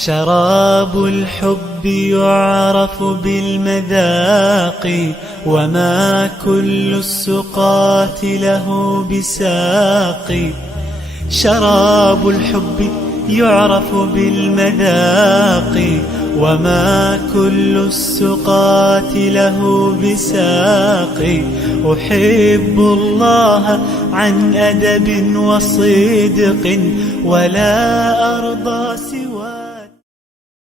شراب الحب يعرف بالمذاق، وما كل السقاة له بساق. شراب الحب يعرف بالمذاق، وما كل السقاة له بساق. أحب الله عن أدب وصدق، ولا أرضى سواه.